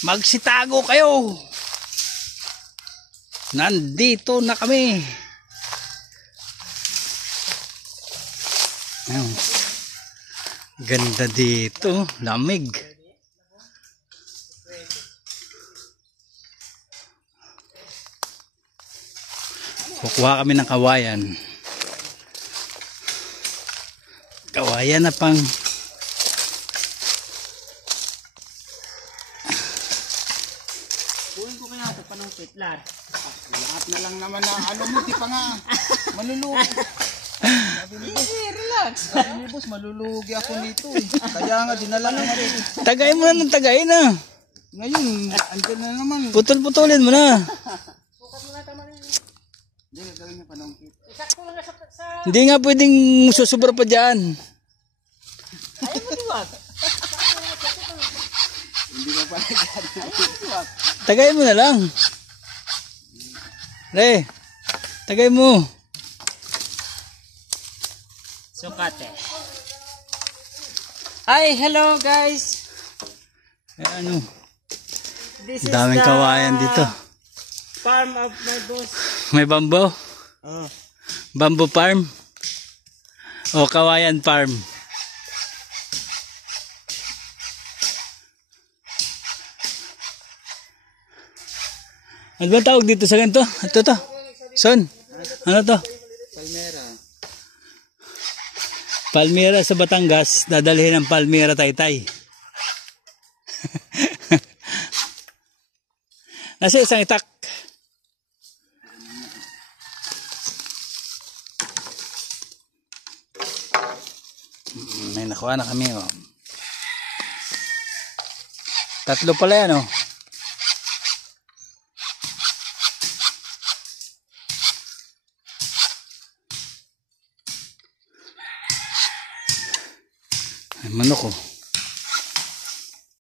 Magsitago kayo. Nandito na kami. Ayun. Ganda dito, lamig. Kukuha kami ng kawayan. Kawayan na pang buhin ko kaya ito panong pitlar. Lahat na lang naman na ano mo, di pa nga malulugi. Sabi ni boss, relax. Sabi ni boss, malulugi ako nito eh. Kaya nga dinala na nga rin. tagay mo na ng tagay na. Ngayon, andyan na naman. Putol-putulin mo na. Sukat mo na tama rin. Hindi, gagawin niya panong pit. Isakto lang sa... Hindi nga pwedeng susubra pa dyan. Ayaw mo diwag. Hindi na pala dyan. Tagay mo na lang. Re, tagay mo. Sukate. Hi, hello guys. Ano, This is daming the kawayan dito. farm of my boss. May bamboo. Oh. Bamboo farm. O kawayan farm. Ano ba tawag dito sa ganito? Ito to. Son. Ano to? Palmera. Palmera sa Batangas. Dadalhin ng Palmera Taytay. Nasa isang itak. May nakuha na kami. Oh. Tatlo pala yan. Oh. Ay, manok oh.